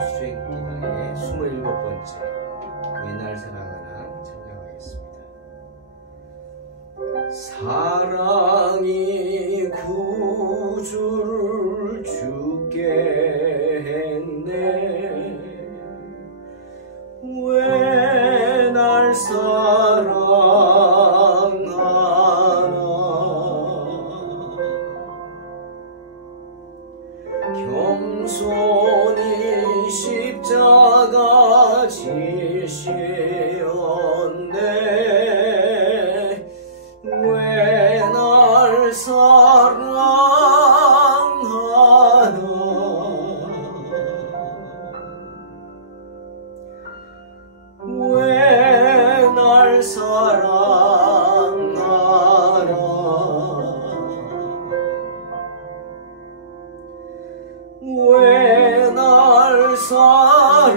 수행기간의 27번째 왜 날 사랑하나 찬양하겠습니다. 사랑이 구주를 죽게 했네. 왜 날 사랑하나. 겸손히 십자가 지시었네. 왜 날 사랑하나. 왜 날 사랑하나. 왜 날 사랑하나.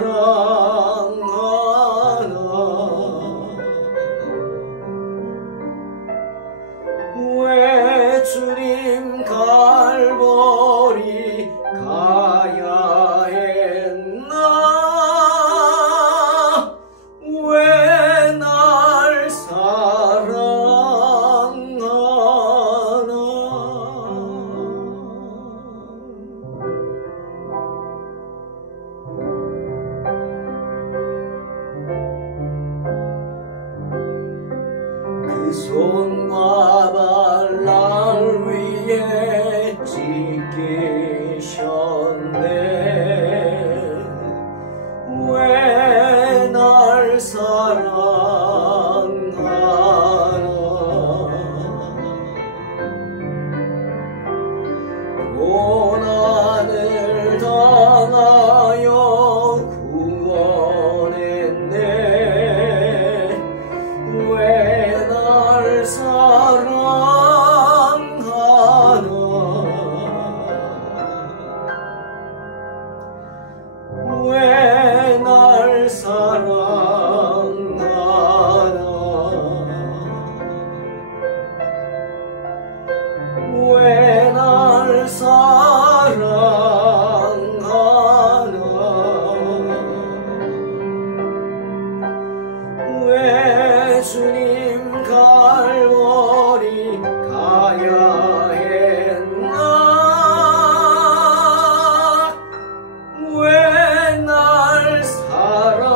왜 주님 갈보리 가야 했나. 왜 날 사랑하나. 그 손과 발 날 위해 찢기셨네. 왜 날 사랑하나. 고난을 당하여 구원했네. 왜 날 사랑하나. 왜 날 사랑하나. 왜 날 사랑하나. 왜 주님 갈보리 가야 했나. 왜 날 사랑하나.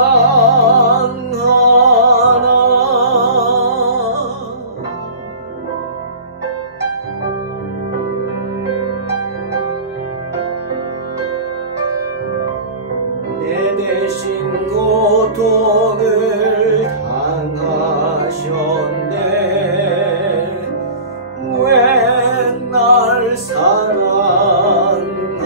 내 대신 고통을 당하셨네. 왜 날 사랑하나.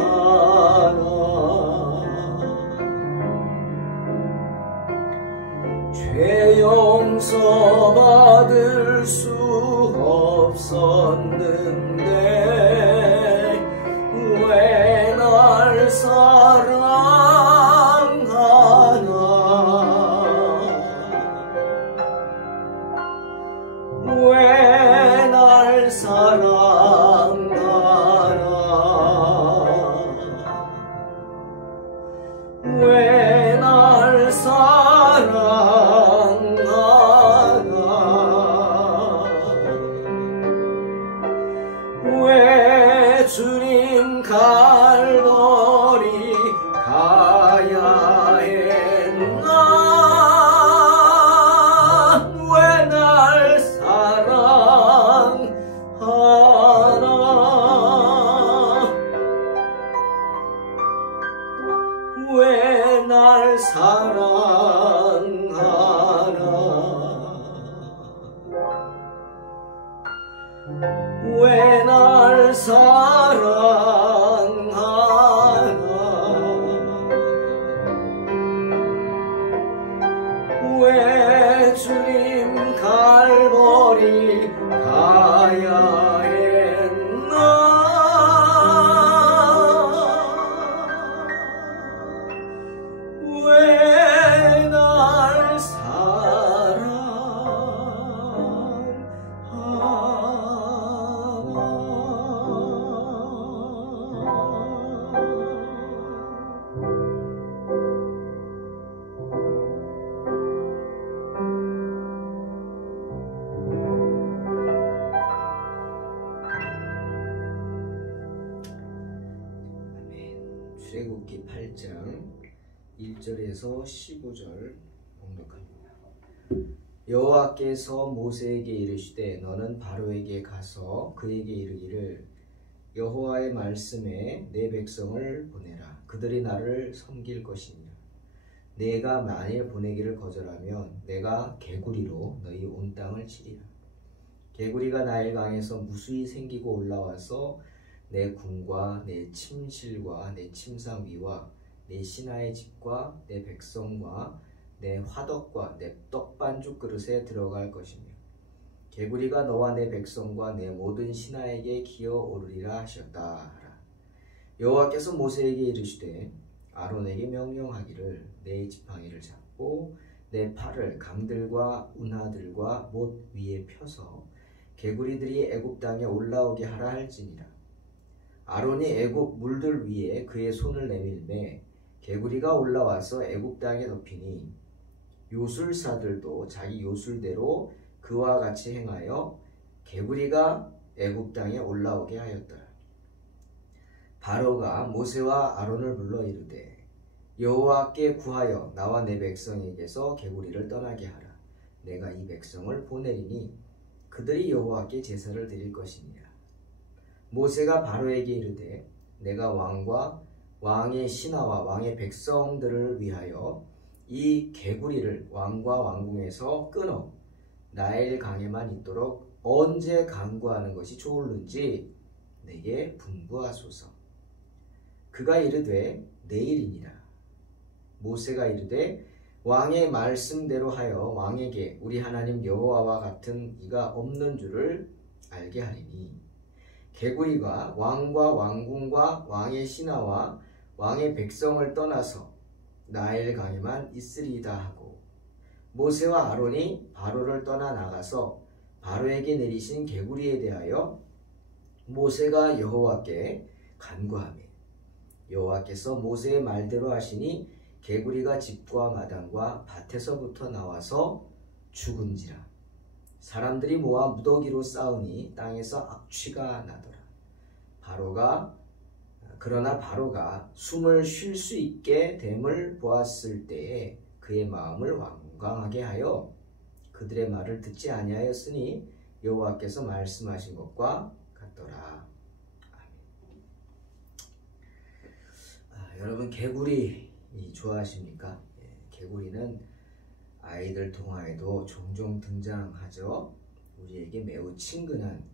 죄 용서 받을 수 없었는데. 왜 날 사랑하나. 왜 날 사랑하나. 왜 날 사랑하나. 왜 주님 갈보리 가야 했나. 왜 날 사랑하나. 왜 날 사랑하나. 왜 날 사랑하나. 왜 주님 갈보리 가야 했나. 왜 날 사랑하나. 啊。 8장 1절에서 15절 봉독합니다. 여호와께서 모세에게 이르시되 너는 바로에게 가서 그에게 이르기를 여호와의 말씀에 내 백성을 보내라. 그들이 나를 섬길 것이니라. 내가 만일 보내기를 거절하면 내가 개구리로 너희 온 땅을 치리라. 개구리가 나일강에서 무수히 생기고 올라와서 내 궁과 내 침실과 내 침상 위와 내 신하의 집과 내 백성과 내 화덕과 내 떡반죽 그릇에 들어갈 것이며 개구리가 너와 내 백성과 내 모든 신하에게 기어오르리라 하셨다 하라. 여호와께서 모세에게 이르시되 아론에게 명령하기를 내 지팡이를 잡고 내 팔을 강들과 운하들과 못 위에 펴서 개구리들이 애굽 땅에 올라오게 하라 할지니라. 아론이 애굽 물들 위에 그의 손을 내밀매 개구리가 올라와서 애굽 땅에 덮이니 요술사들도 자기 요술대로 그와 같이 행하여 개구리가 애굽 땅에 올라오게 하였더라. 바로가 모세와 아론을 불러 이르되 여호와께 구하여 나와 내 백성에게서 개구리를 떠나게 하라. 내가 이 백성을 보내리니 그들이 여호와께 제사를 드릴 것이니라. 모세가 바로에게 이르되 내가 왕과 왕의 신하와 왕의 백성들을 위하여 이 개구리를 왕과 왕궁에서 끊어 나일 강에만 있도록 언제 간구하는 것이 좋을는지 내게 분부하소서. 그가 이르되 내일이니라. 모세가 이르되 왕의 말씀대로 하여 왕에게 우리 하나님 여호와와 같은 이가 없는 줄을 알게 하리니 개구리가 왕과 왕궁과 왕의 신하와 왕의 백성을 떠나서 나일 강에만 있으리이다 하고 모세와 아론이 바로를 떠나 나가서 바로에게 내리신 개구리에 대하여 모세가 여호와께 간구하며 여호와께서 모세의 말대로 하시니 개구리가 집과 마당과 밭에서부터 나와서 죽은지라. 사람들이 모아 무더기로 쌓으니 땅에서 악취가 나더라. 그러나 바로가 숨을 쉴 수 있게 됨을 보았을 때에 그의 마음을 완강하게 하여 그들의 말을 듣지 아니하였으니 여호와께서 말씀하신 것과 같더라. 여러분 개구리 좋아하십니까? 개구리는 아이들 동화에도 종종 등장하죠. 우리에게 매우 친근한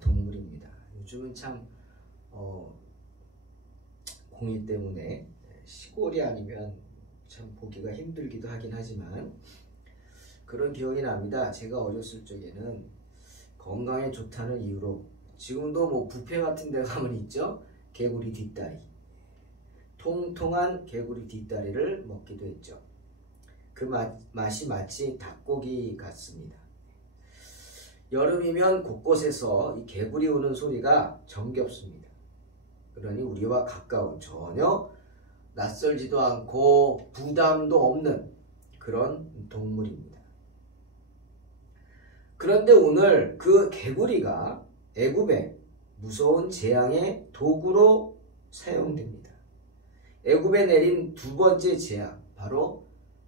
동물입니다. 요즘은 참 공이 때문에 시골이 아니면 참 보기가 힘들기도 하긴 하지만 그런 기억이 납니다. 제가 어렸을 적에는 건강에 좋다는 이유로 지금도 뭐 뷔페 같은 데 가면 있죠. 개구리 뒷다리. 통통한 개구리 뒷다리를 먹기도 했죠. 그 맛이 마치 닭고기 같습니다. 여름이면 곳곳에서 이 개구리 우는 소리가 정겹습니다. 그러니 우리와 가까운 전혀 낯설지도 않고 부담도 없는 그런 동물입니다. 그런데 오늘 그 개구리가 애굽의 무서운 재앙의 도구로 사용됩니다. 애굽에 내린 두 번째 재앙, 바로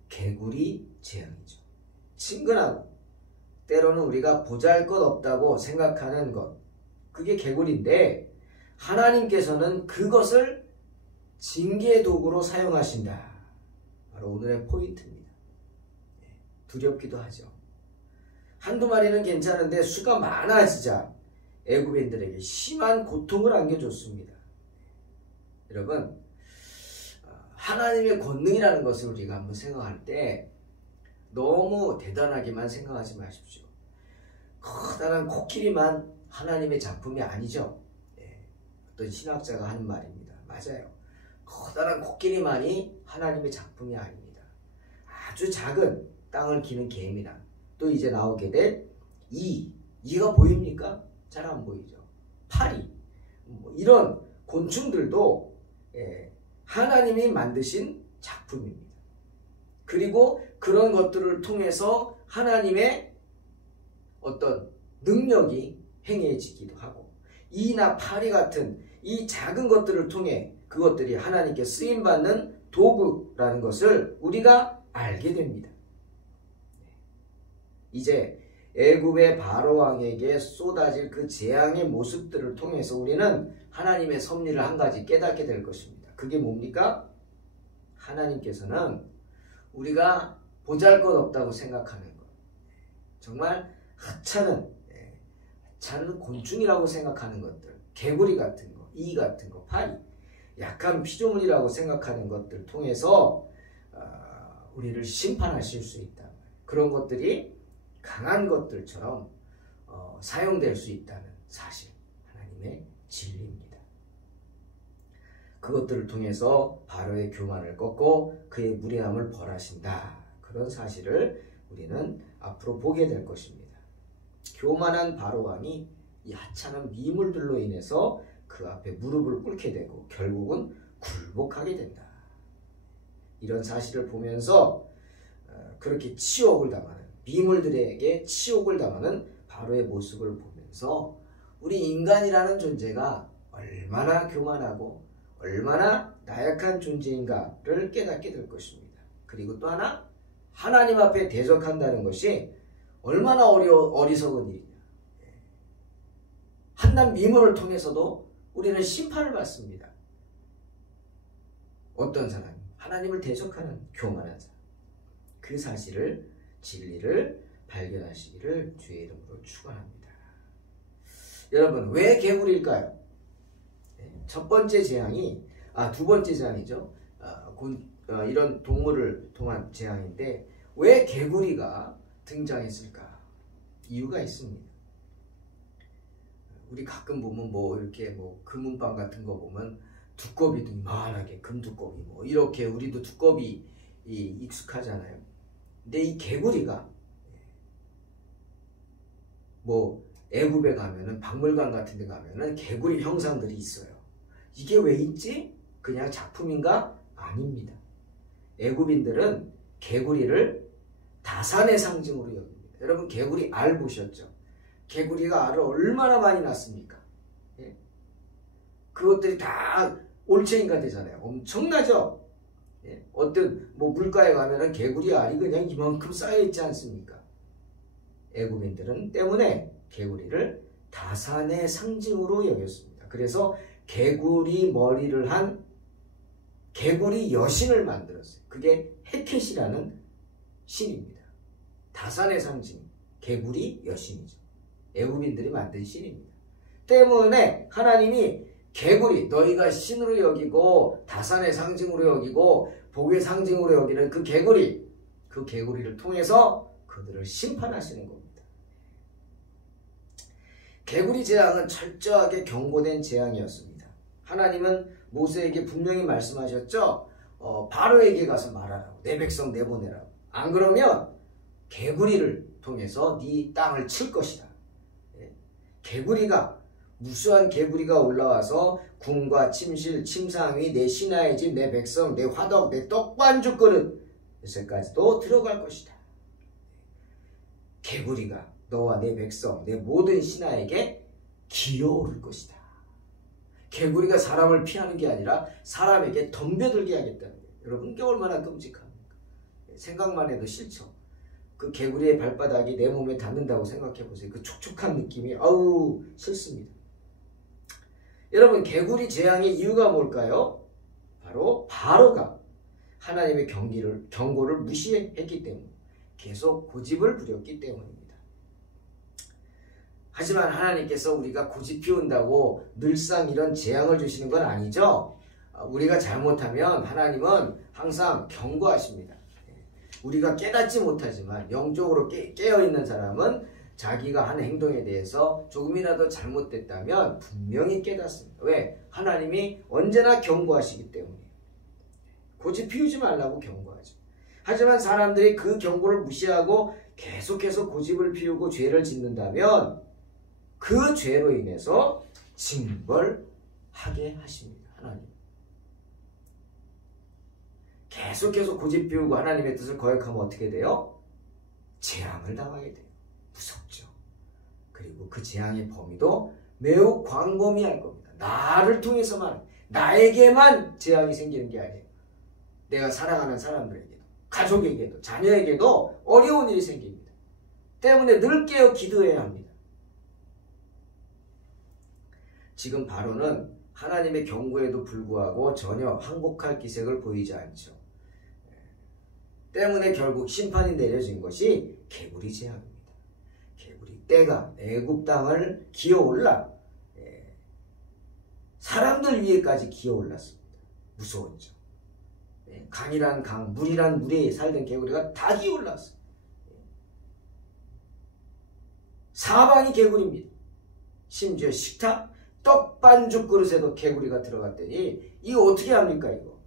개구리 재앙이죠. 친근하고 때로는 우리가 보잘것없다고 생각하는 것, 그게 개구리인데 하나님께서는 그것을 징계의 도구로 사용하신다. 바로 오늘의 포인트입니다. 두렵기도 하죠. 한두 마리는 괜찮은데 수가 많아지자 애굽인들에게 심한 고통을 안겨줬습니다. 여러분, 하나님의 권능이라는 것을 우리가 한번 생각할 때 너무 대단하게만 생각하지 마십시오. 커다란 코끼리만 하나님의 작품이 아니죠. 어떤 신학자가 하는 말입니다. 맞아요. 커다란 코끼리만이 하나님의 작품이 아닙니다. 아주 작은 땅을 기는 개미나 또 이제 나오게 될 이가 보입니까? 잘 안 보이죠. 파리 이런 곤충들도 하나님이 만드신 작품입니다. 그리고 그런 것들을 통해서 하나님의 어떤 능력이 행해지기도 하고 이나 파리 같은 이 작은 것들을 통해 그것들이 하나님께 쓰임받는 도구라는 것을 우리가 알게 됩니다. 이제 애굽의 바로왕에게 쏟아질 그 재앙의 모습들을 통해서 우리는 하나님의 섭리를 한 가지 깨닫게 될 것입니다. 그게 뭡니까? 하나님께서는 우리가 보잘것없다고 생각하는 것, 정말 하찮은 곤충이라고 생각하는 것들, 개구리 같은 거, 이 같은 거, 파리, 약한 피조물이라고 생각하는 것들 통해서 우리를 심판하실 수 있다. 그런 것들이 강한 것들처럼 사용될 수 있다는 사실, 하나님의 진리입니다. 그것들을 통해서 바로의 교만을 꺾고 그의 무례함을 벌하신다. 그런 사실을 우리는 앞으로 보게 될 것입니다. 교만한 바로왕이 이 하찮은 미물들로 인해서 그 앞에 무릎을 꿇게 되고 결국은 굴복하게 된다. 이런 사실을 보면서 그렇게 치욕을 당하는, 미물들에게 치욕을 당하는 바로의 모습을 보면서 우리 인간이라는 존재가 얼마나 교만하고 얼마나 나약한 존재인가를 깨닫게 될 것입니다. 그리고 또 하나, 하나님 앞에 대적한다는 것이 얼마나 어리석은 일이냐. 한낱 미물을 통해서도 우리는 심판을 받습니다. 어떤 사람이? 하나님을 대적하는 교만한 사람. 그 사실을, 진리를 발견하시기를 주의 이름으로 축원합니다. 여러분, 왜 개구리일까요? 첫 번째 재앙이, 두 번째 재앙이죠. 이런 동물을 통한 재앙인데 왜 개구리가 등장했을까? 이유가 있습니다. 우리 가끔 보면 이렇게 금은방 같은 거 보면 두꺼비도 이만하게 금두꺼비 이렇게 우리도 두꺼비 익숙하잖아요. 근데 이 개구리가 애굽에 가면은 박물관 같은 데 가면은 개구리 형상들이 있어요. 이게 왜 있지? 그냥 작품인가? 아닙니다. 애굽인들은 개구리를 다산의 상징으로 여깁니다. 여러분, 개구리 알 보셨죠? 개구리가 알을 얼마나 많이 낳습니까? 예? 그것들이 다 올챙이가 되잖아요. 엄청나죠? 예? 어떤 물가에 가면은 개구리 알이 그냥 이만큼 쌓여 있지 않습니까? 애굽인들은 때문에 개구리를 다산의 상징으로 여겼습니다. 그래서 개구리 머리를 한 개구리 여신을 만들었어요. 그게 헤켓이라는 신입니다. 다산의 상징, 개구리 여신이죠. 애굽인들이 만든 신입니다. 때문에 하나님이 개구리, 너희가 신으로 여기고 다산의 상징으로 여기고 복의 상징으로 여기는 그 개구리를 통해서 그들을 심판하시는 겁니다. 개구리 재앙은 철저하게 경고된 재앙이었습니다. 하나님은 모세에게 분명히 말씀하셨죠. 바로에게 가서 말하라고, 내 백성 내보내라고. 안 그러면 개구리를 통해서 네 땅을 칠 것이다. 개구리가, 무수한 개구리가 올라와서 궁과 침실, 침상위, 내 신하의 집, 내 백성, 내 화덕, 내 떡반죽 그릇에서까지도 들어갈 것이다. 개구리가 너와 내 백성, 내 모든 신하에게 기어오를 것이다. 개구리가 사람을 피하는 게 아니라 사람에게 덤벼들게 하겠다는 거예요. 여러분, 이게 얼마나 끔찍합니까? 생각만 해도 싫죠. 그 개구리의 발바닥이 내 몸에 닿는다고 생각해 보세요. 그 촉촉한 느낌이 싫습니다. 여러분, 개구리 재앙의 이유가 뭘까요? 바로 바로가 하나님의 경고를 무시했기 때문, 계속 고집을 부렸기 때문입니다. 하지만 하나님께서 우리가 고집 피운다고 늘상 이런 재앙을 주시는 건 아니죠. 우리가 잘못하면 하나님은 항상 경고하십니다. 우리가 깨닫지 못하지만 영적으로 깨어있는 사람은 자기가 한 행동에 대해서 조금이라도 잘못됐다면 분명히 깨닫습니다. 왜? 하나님이 언제나 경고하시기 때문에. 고집 피우지 말라고 경고하죠. 하지만 사람들이 그 경고를 무시하고 계속해서 고집을 피우고 죄를 짓는다면 그 죄로 인해서 징벌하게 하십니다. 하나님. 계속해서 고집 피우고 하나님의 뜻을 거역하면 어떻게 돼요? 재앙을 당하게 돼요. 무섭죠. 그리고 그 재앙의 범위도 매우 광범위할 겁니다. 나를 통해서만, 나에게만 재앙이 생기는 게 아니에요. 내가 사랑하는 사람들에게도, 가족에게도, 자녀에게도 어려운 일이 생깁니다. 때문에 늘 깨어 기도해야 합니다. 지금 바로는 하나님의 경고에도 불구하고 전혀 항복할 기색을 보이지 않죠. 때문에 결국 심판이 내려진 것이 개구리 재앙입니다. 개구리 떼가 애굽 땅을 기어올라 사람들 위에까지 기어올랐습니다. 무서웠죠. 강이란 강, 물이란 물에 살던 개구리가 다 기어올랐어요. 사방이 개구리입니다. 심지어 식탁, 떡반죽 그릇에도 개구리가 들어갔더니 이거 어떻게 합니까 이거?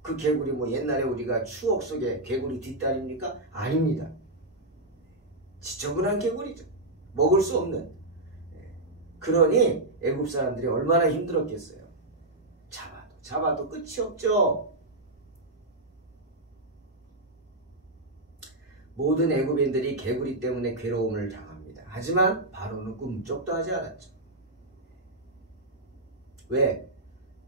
그 개구리 뭐 옛날에 우리가 추억 속에 개구리 뒷다리입니까? 아닙니다. 지저분한 개구리죠. 먹을 수 없는. 그러니 애굽 사람들이 얼마나 힘들었겠어요. 잡아도 끝이 없죠. 모든 애굽인들이 개구리 때문에 괴로움을 당합니다. 하지만 바로는 꿈쩍도 하지 않았죠. 왜?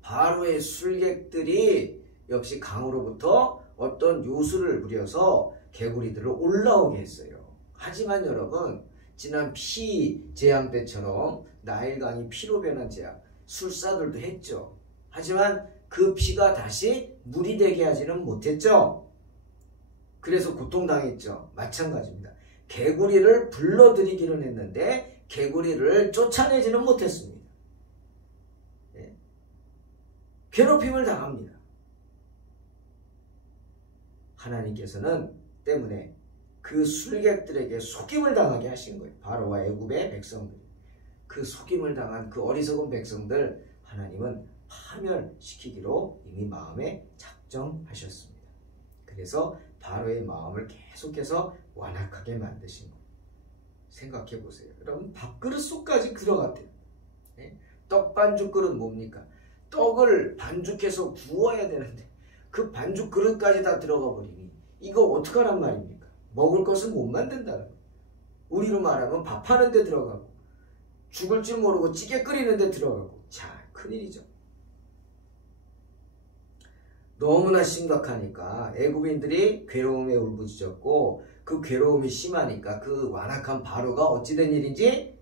바로의 술객들이 역시 강으로부터 어떤 요술을 부려서 개구리들을 올라오게 했어요. 하지만 여러분, 지난 피 재앙 때처럼 나일강이 피로 변한 재앙, 술사들도 했죠. 하지만 그 피가 다시 물이 되게 하지는 못했죠. 그래서 고통당했죠. 마찬가지입니다. 개구리를 불러들이기는 했는데 개구리를 쫓아내지는 못했습니다. 괴롭힘을 당합니다. 하나님께서는 때문에 그 술객들에게 속임을 당하게 하신 거예요. 바로와 애굽의 백성들. 그 속임을 당한 그 어리석은 백성들 하나님은 파멸시키기로 이미 마음에 작정하셨습니다. 그래서 바로의 마음을 계속해서 완악하게 만드신 거예요. 생각해 보세요. 여러분 밥그릇 속까지 들어갔대요. 떡 반죽 그릇 뭡니까? 떡을 반죽해서 구워야 되는데 그 반죽 그릇까지 다 들어가 버리니 이거 어떡하란 말입니까? 먹을 것을 못 만든다는 거예요. 우리로 말하면 밥하는 데 들어가고 죽을 줄 모르고 찌개 끓이는 데 들어가고 자 큰일이죠. 너무나 심각하니까 애굽인들이 괴로움에 울부짖었고 그 괴로움이 심하니까 그 완악한 바로가 어찌된 일인지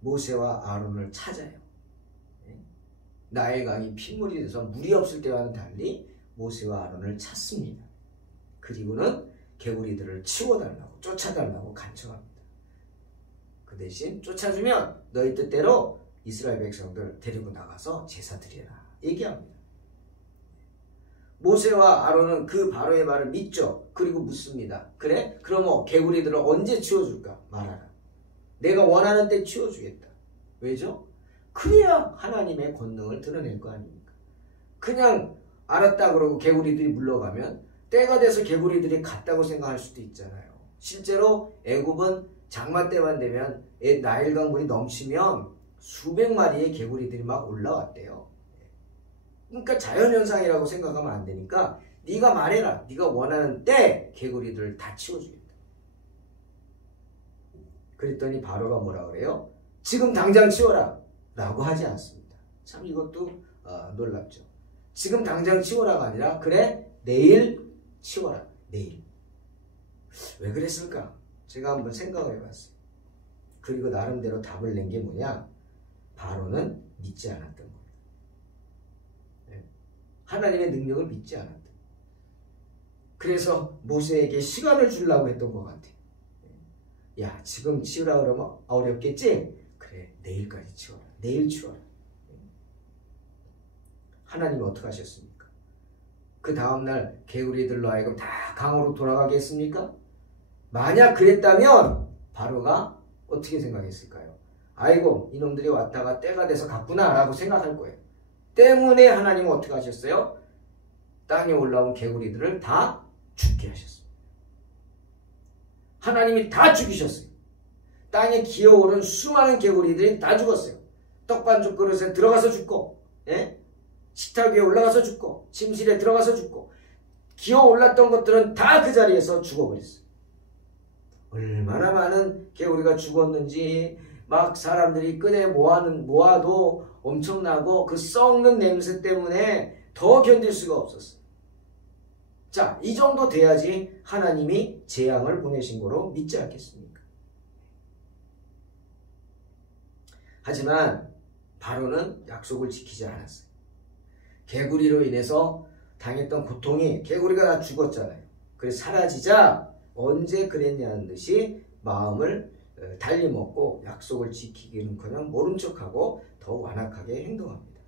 모세와 아론을 찾아요. 나일강이 핏물이 돼서 물이 없을 때와는 달리 모세와 아론을 찾습니다. 그리고는 개구리들을 치워달라고 쫓아달라고 간청합니다. 그 대신 쫓아주면 너희 뜻대로 이스라엘 백성들 데리고 나가서 제사 드리라 얘기합니다. 모세와 아론은 그 바로의 말을 믿죠. 그리고 묻습니다. 그래? 그럼 개구리들을 언제 치워줄까? 말하라. 내가 원하는 때 치워주겠다. 왜죠? 그래야 하나님의 권능을 드러낼 거 아닙니까? 그냥 알았다 그러고 개구리들이 물러가면 때가 돼서 개구리들이 갔다고 생각할 수도 있잖아요. 실제로 애굽은 장마 때만 되면 나일강 물이 넘치면 수백 마리의 개구리들이 막 올라왔대요. 그러니까 자연현상이라고 생각하면 안 되니까 네가 말해라. 네가 원하는 때 개구리들을 다 치워주겠다. 그랬더니 바로가 뭐라 그래요? 지금 당장 치워라 라고 하지 않습니다. 참 이것도 놀랍죠. 지금 당장 치워라가 아니라 그래 내일 치워라. 내일. 왜 그랬을까? 제가 한번 생각을 해봤어요. 그리고 나름대로 답을 낸 게 뭐냐? 바로는 믿지 않았던 거예요. 하나님의 능력을 믿지 않았던. 그래서 모세에게 시간을 주려고 했던 것 같아요. 야 지금 치우라 그러면 어렵겠지? 그래 내일까지 치워라. 내일 치워라. 하나님이 어떻게 하셨습니까? 그 다음날 개구리들로 하여금 다 강으로 돌아가게 했습니까? 만약 그랬다면 바로가 어떻게 생각했을까요? 아이고 이놈들이 왔다가 때가 돼서 갔구나 라고 생각할 거예요. 때문에 하나님은 어떻게 하셨어요? 땅에 올라온 개구리들을 다 죽게 하셨습니다. 하나님이 다 죽이셨어요. 땅에 기어오른 수많은 개구리들이 다 죽었어요. 떡반죽 그릇에 들어가서 죽고 식탁 위에 올라가서 죽고 침실에 들어가서 죽고 기어올랐던 것들은 다 그 자리에서 죽어버렸어요. 얼마나 많은 개구리가 죽었는지 막 사람들이 끈에 모아도 엄청나고 그 썩는 냄새 때문에 더 견딜 수가 없었어요. 자, 이 정도 돼야지 하나님이 재앙을 보내신 거로 믿지 않겠습니까? 하지만 바로는 약속을 지키지 않았어요. 개구리로 인해서 당했던 고통이, 개구리가 다 죽었잖아요. 그래서 사라지자 언제 그랬냐는 듯이 마음을 달리 먹고 약속을 지키기는커녕 모른 척하고 더 완악하게 행동합니다.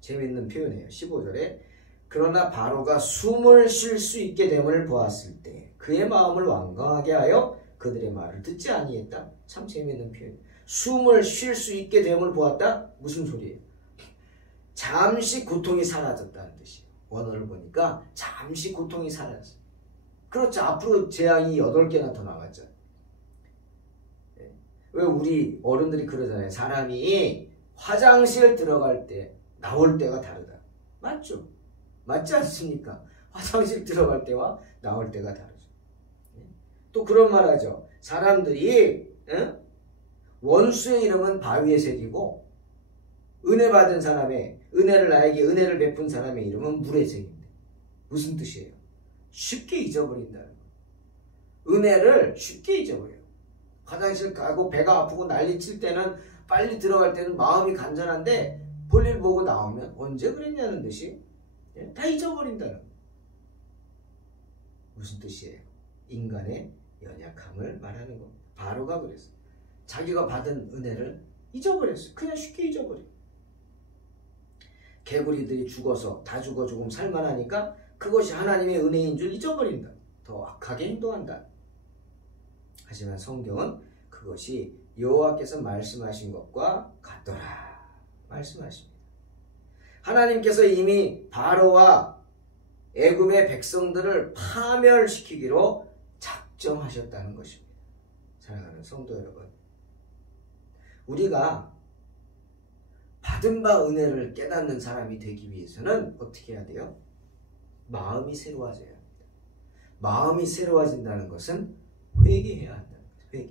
재미있는 표현이에요. 15절에 그러나 바로가 숨을 쉴 수 있게 됨을 보았을 때 그의 마음을 완강하게 하여 그들의 말을 듣지 아니했다. 참 재미있는 표현. 숨을 쉴 수 있게 됨을 보았다? 무슨 소리예요? 잠시 고통이 사라졌다는 뜻이에요. 원어를 보니까 잠시 고통이 사라졌어요. 그렇죠. 앞으로 재앙이 8개나 더 나왔죠. 왜 우리 어른들이 그러잖아요. 사람이 화장실 들어갈 때 나올 때가 다르다. 맞죠? 맞지 않습니까? 화장실 들어갈 때와 나올 때가 다르죠. 또 그런 말 하죠. 사람들이 원수의 이름은 바위에 새기고 은혜 받은 사람의, 은혜를 나에게 은혜를 베푼 사람의 이름은 물에 새긴대. 무슨 뜻이에요? 쉽게 잊어버린다는 거. 은혜를 쉽게 잊어버려요. 화장실 가고 배가 아프고 난리 칠 때는, 빨리 들어갈 때는 마음이 간절한데 볼일 보고 나오면 언제 그랬냐는 듯이 다 잊어버린다는 거. 무슨 뜻이에요? 인간의 연약함을 말하는 겁니다. 바로가 그랬어요. 자기가 받은 은혜를 잊어버렸어요. 그냥 쉽게 잊어버려요. 개구리들이 죽어서 다 죽어 조금 살만하니까 그것이 하나님의 은혜인 줄 잊어버린다. 더 악하게 행동한다. 하지만 성경은 그것이 여호와께서 말씀하신 것과 같더라 말씀하십니다. 하나님께서 이미 바로와 애굽의 백성들을 파멸시키기로 작정하셨다는 것입니다. 사랑하는 성도 여러분, 우리가 받은 바 은혜를 깨닫는 사람이 되기 위해서는 어떻게 해야 돼요? 마음이 새로워져야 합니다. 마음이 새로워진다는 것은 회개해야 한다는 거죠. 회개.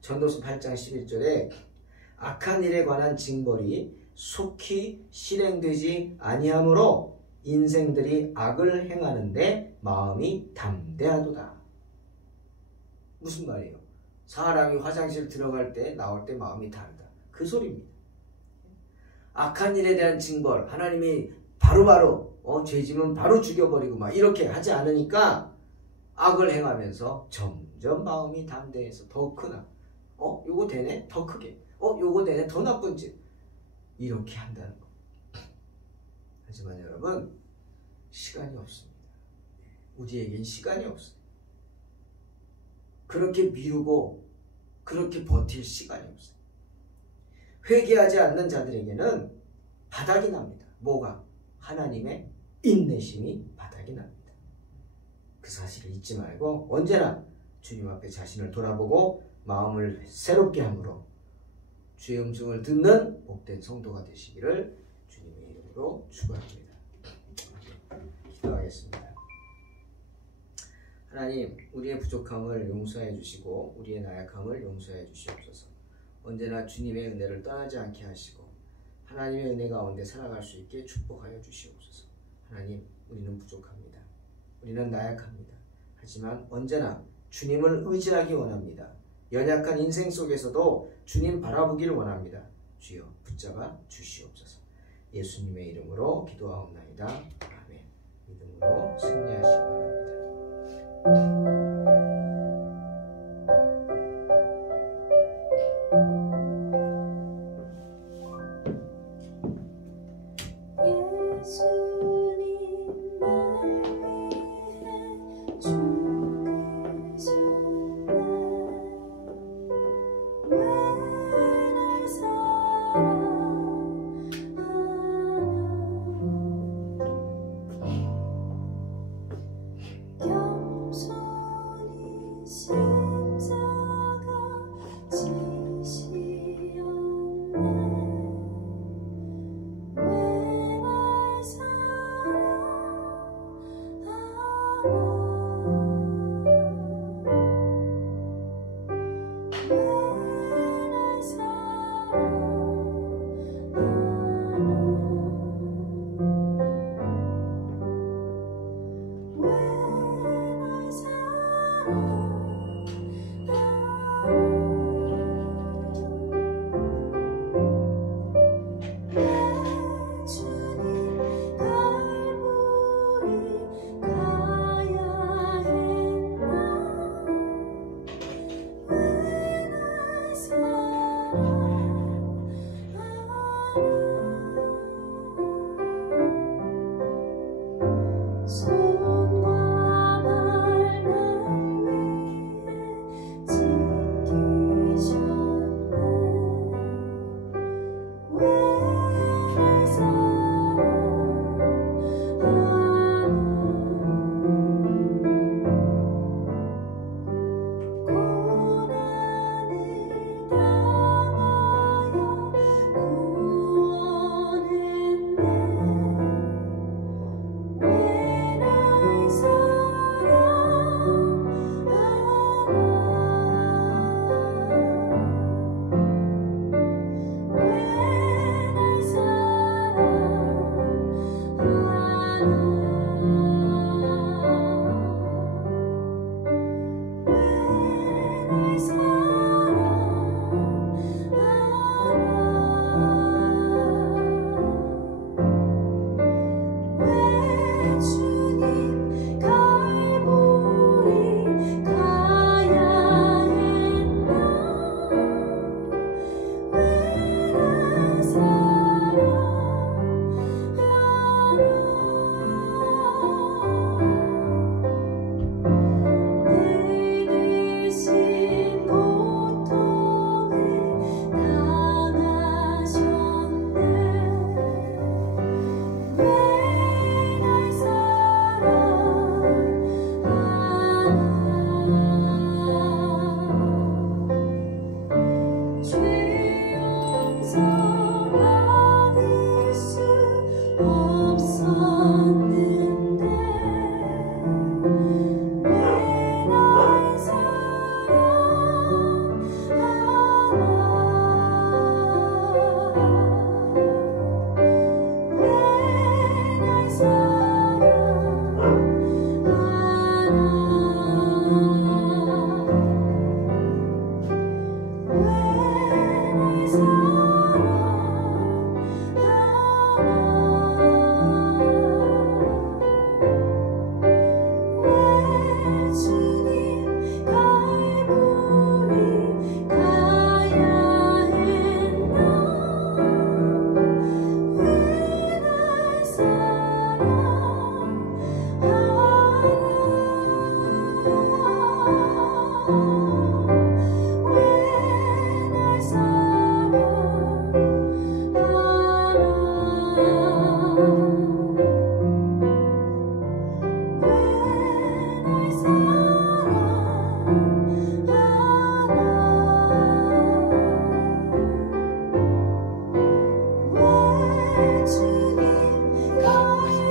전도서 8장 11절에 악한 일에 관한 징벌이 속히 실행되지 아니하므로 인생들이 악을 행하는데 마음이 담대하도다. 무슨 말이에요? 사람이 화장실 들어갈 때 나올 때 마음이 다르다. 그 소리입니다. 악한 일에 대한 징벌, 하나님이 바로바로 죄짐은 바로 죽여버리고 막 이렇게 하지 않으니까 악을 행하면서 점점 마음이 담대해서 더 크나, 요거 되네? 더 크게, 요거 되네? 더 나쁜 짓, 이렇게 한다는 거. 하지만 여러분, 시간이 없습니다. 우리에겐 시간이 없어요. 그렇게 미루고 그렇게 버틸 시간이 없어요. 회개하지 않는 자들에게는 바닥이 납니다. 뭐가? 하나님의 인내심이 바닥이 납니다. 그 사실을 잊지 말고 언제나 주님 앞에 자신을 돌아보고 마음을 새롭게 함으로 주의 음성을 듣는 복된 성도가 되시기를 주님의 이름으로 축원합니다. 기도하겠습니다. 하나님, 우리의 부족함을 용서해 주시고 우리의 나약함을 용서해 주시옵소서. 언제나 주님의 은혜를 떠나지 않게 하시고 하나님의 은혜 가운데 살아갈 수 있게 축복하여 주시옵소서. 하나님, 우리는 부족합니다. 우리는 나약합니다. 하지만 언제나 주님을 의지하기 원합니다. 연약한 인생 속에서도 주님 바라보기를 원합니다. 주여 붙잡아 주시옵소서. 예수님의 이름으로 기도하옵나이다. 아멘. 믿음으로 승리하시기 바랍니다. 겸손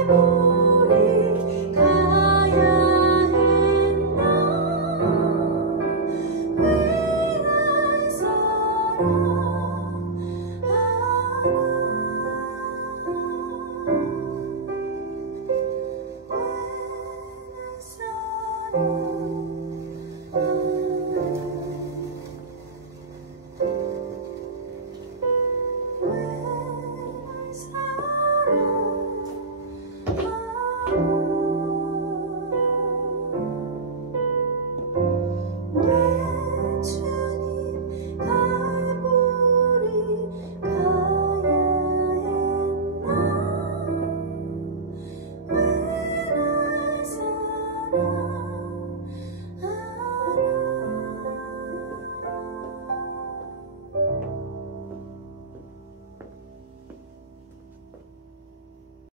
오